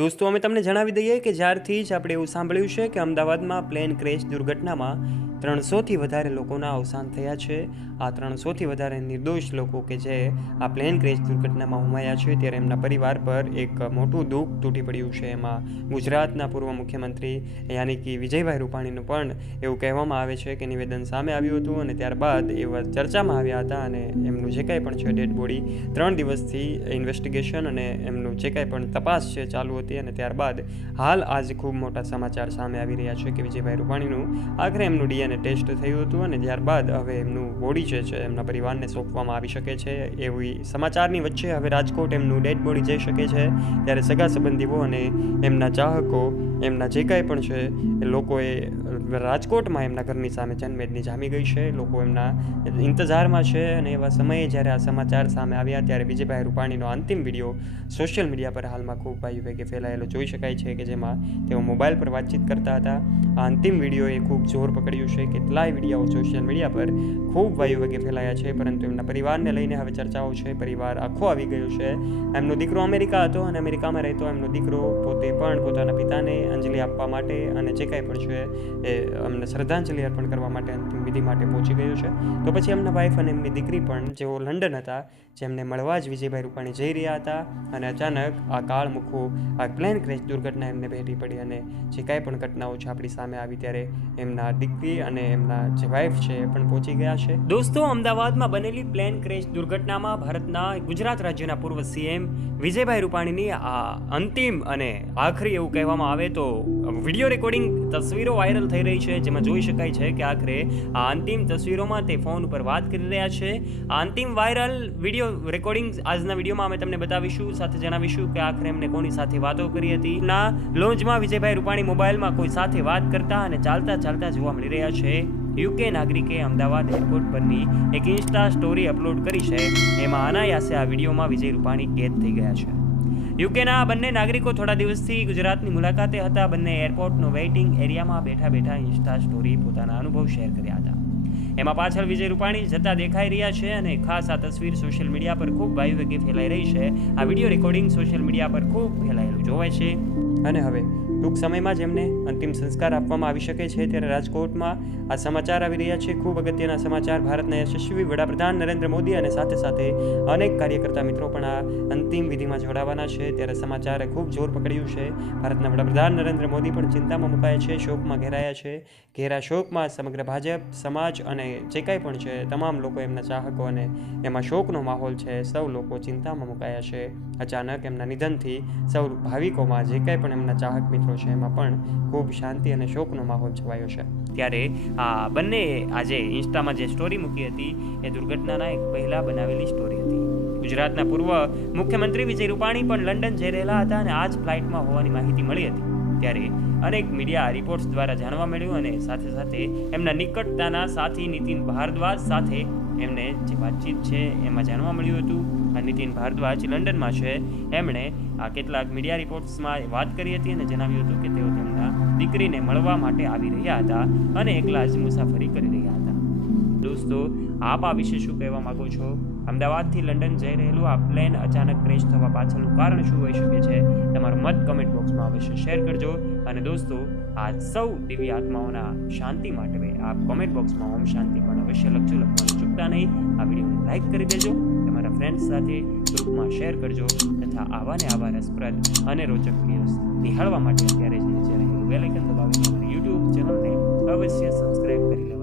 દોસ્તો અમે તમને જણાવી દઈએ કે જ્યારથી જ આપણે એવું સાંભળ્યું છે કે અમદાવાદમાં પ્લેન ક્રેશ દુર્ઘટનામાં 300થી વધારે લોકોના અવસાન થયા છે. આ 300થી વધારે નિર્દોષ લોકો કે જે આ પ્લેન ક્રેશ દુર્ઘટનામાં હોમાયા છે ત્યારે એમના પરિવાર પર એક મોટું દુઃખ તૂટી પડ્યું છે. એમાં ગુજરાતના પૂર્વ મુખ્યમંત્રી યાની કે વિજયભાઈ રૂપાણીનું પણ એવું કહેવામાં આવે છે કે નિવેદન સામે આવ્યું હતું અને ત્યારબાદ એવા ચર્ચામાં આવ્યા હતા અને એમનું જે કાંઈ પણ છે ડેડ બોડી 3 દિવસથી ઇન્વેસ્ટિગેશન અને એમનું જે કાંઈ પણ તપાસ છે ચાલુ હતી અને ત્યારબાદ હાલ આજે ખૂબ મોટા સમાચાર સામે આવી રહ્યા છે કે વિજયભાઈ રૂપાણીનું આખરે એમનું ડીએનએ ટેસ્ટ થયું હતું અને ત્યારબાદ હવે એમનું બોડી જે છે એમના પરિવારને સોંપવામાં આવી શકે છે એવી સમાચારની વચ્ચે હવે રાજકોટ એમનું ડેડ બોડી જઈ શકે છે. ત્યારે સગા સંબંધીઓ અને એમના ચાહકો એમના જે કાંઈ પણ છે એ લોકોએ રાજકોટમાં એમના ઘરની સામે જનમેદની જામી ગઈ છે. લોકો એમના ઇંતજારમાં છે અને એવા સમયે જ્યારે આ સમાચાર સામે આવ્યા ત્યારે વિજયભાઈ રૂપાણીનો અંતિમ વિડીયો સોશિયલ મીડિયા પર હાલમાં ખૂબ વાયુ વેગે ફેલાયેલો જોઈ શકાય છે કે જેમાં તેઓ મોબાઈલ પર વાતચીત કરતા હતા. આ અંતિમ વિડીયોએ ખૂબ જોર પકડ્યું છે. કેટલાય વિડીયો સોશિયલ મીડિયા પર ખૂબ વાયુ વેગે ફેલાયા છે પરંતુ એમના પરિવારને લઈને હવે ચર્ચાઓ છે. પરિવાર આખો આવી ગયો છે. એમનો દીકરો અમેરિકા હતો અને અમેરિકામાં રહેતો એમનો દીકરો પોતે પણ પોતાના પિતાને અંજલિ આપવા માટે અને જે કાંઈ પણ છે એ અમને શ્રદ્ધાંજલિ અર્પણ કરવા માટે અંતિમ વિધિ માટે પહોંચી ગયો છે. તો પછી એમના વાઈફ અને એમની દીકરી પણ જેઓ લંડન હતા જેમને મળવા જ વિજયભાઈ રૂપાણી જઈ રહ્યા હતા અને અચાનક આ કાળમુખો આ પ્લેન ક્રેશ દુર્ઘટના એમને ભેટી પડી અને જે કાંઈ પણ ઘટનાઓ છે આપણી સામે આવી ત્યારે એમના દીકરી અને એમના જે વાઈફ છે એ પણ પહોંચી ગયા છે. દોસ્તો, અમદાવાદમાં બનેલી પ્લેન ક્રેશ દુર્ઘટનામાં ભારતના ગુજરાત રાજ્યના પૂર્વ સીએમ વિજયભાઈ રૂપાણીની આ અંતિમ અને આખરી એવું કહેવામાં આવે તો વિડીયો રેકોર્ડિંગ તસવીરો વાયરલ થઈ રહી છે જેમાં જોઈ શકાય છે કે આખરે આ અંતિમ તસવીરોમાં તે ફોન ઉપર વાત કરી રહ્યા છે. આ અંતિમ વાયરલ વિડીયો રેકોર્ડિંગ આજના વિડીયોમાં અમે તમને બતાવીશું, સાથે જણાવીશું કે આખરે એમને કોની સાથે વાતો કરી હતી. ના લોન્જમાં વિજયભાઈ રૂપાણી મોબાઈલમાં કોઈ સાથે વાત કરતા અને ચાલતા ચાલતા જોવા મળી રહ્યા છે. યુકે નાગરિકે અમદાવાદ એરપોર્ટ પરની એક ઇન્સ્ટા સ્ટોરી અપલોડ કરી છે. એમાં અનાયાસે આ વિડીયોમાં વિજય રૂપાણી કેદ થઈ ગયા છે. યુકેના બંને નાગરિકો થોડા દિવસથી ગુજરાતની મુલાકાતે હતા. બંને એરપોર્ટનો વેઇટિંગ એરિયામાં બેઠા બેઠા ઇન્સ્ટા સ્ટોરી પોતાના અનુભવ શેર કર્યા હતા. એમાં પાછળ વિજય રૂપાણી જતા દેખાઈ રહ્યા છે અને ખાસ આ તસવીર સોશિયલ મીડિયા પર ખૂબ વાયુ વેગે ફેલાઈ રહી છે. આ વિડીયો રેકોર્ડિંગ સોશિયલ મીડિયા પર ખૂબ ફેલાયેલું જોવાય છે અને હવે ટૂંક સમયમાં જ એમને અંતિમ સંસ્કાર આપવામાં આવી શકે છે. ત્યારે રાજકોટમાં આ સમાચાર આવી રહ્યા છે. ખૂબ અગત્યના સમાચાર. ભારતના યશસ્વી વડાપ્રધાન નરેન્દ્ર મોદી અને સાથે સાથે અનેક કાર્યકર્તા મિત્રો પણ આ અંતિમ વિધિમાં જોડાવાના છે. ત્યારે સમાચારે ખૂબ જોર પકડ્યું છે. ભારતના વડાપ્રધાન નરેન્દ્ર મોદી પણ ચિંતામાં મુકાયા છે, શોકમાં ઘેરાયા છે. ઘેરા શોકમાં સમગ્ર ભાજપ સમાજ અને જે કાંઈ પણ છે તમામ લોકો એમના ચાહકો અને એમાં શોકનો માહોલ છે. સૌ લોકો ચિંતામાં મુકાયા છે. અચાનક એમના નિધનથી સૌ ભાવિકોમાં જે કાંઈ પણ એમના ચાહક મિત્રો છે એમાં પણ ખૂબ શાંતિ અને શોકનો માહોલ છવાયો છે. ત્યારે આ બંને આજે ઇન્સ્ટામાં જે સ્ટોરી મૂકી હતી એ દુર્ઘટનાના એક પહેલા બનાવેલી સ્ટોરી હતી. ગુજરાતના પૂર્વ મુખ્યમંત્રી વિજય રૂપાણી પણ લંડન જઈ રહેલા હતા અને આ જ ફ્લાઇટમાં હોવાની માહિતી મળી હતી. ત્યારે અનેક મીડિયા રિપોર્ટ્સ દ્વારા જાણવા મળ્યું અને સાથે સાથે એમના નિકટતાના સાથી નીતિન ભારદ્વાજ સાથે એમને જે વાતચીત છે એમાં જાણવા મળ્યું હતું. આ નીતિન ભારદ્વાજ લંડનમાં છે. એમણે આ કેટલાક મીડિયા રિપોર્ટ્સમાં વાત કરી હતી અને જણાવ્યું હતું કે તેઓ તેમના દીકરીને મળવા માટે આવી રહ્યા હતા અને એકલા જ મુસાફરી કરી રહ્યા હતા. દોસ્તો, આપ આ વિશે શું કહેવા માંગો છો? અમદાવાદથી લંડન જઈ રહેલું આ પ્લેન અચાનક ક્રેશ થવા પાછળનું કારણ શું હોઈ શકે છે? તમારો મત કમેન્ટ બોક્સમાં અવશ્ય શેર કરજો. અને દોસ્તો, આ સૌ દિવ્ય આત્માઓના શાંતિ માટે આપ કોમેન્ટ બોક્સમાં ઓમ શાંતિ પણ અવશ્ય લખવાનું ચૂકતા નહીં. આ વિડીયોને લાઈક કરી દેજો, તમારા ફ્રેન્ડ્સ સાથે ગ્રુપમાં શેર કરજો તથા આવા ને આવા રસપ્રદ અને રોચક વિડીયોઝ નિહાળવા માટે અત્યારે જ નીચે રહેલું બેલ આઇકન દબાવીને અમારી યુટ્યુબ ચેનલને અવશ્ય સબસ્ક્રાઇબ કરી લેવાની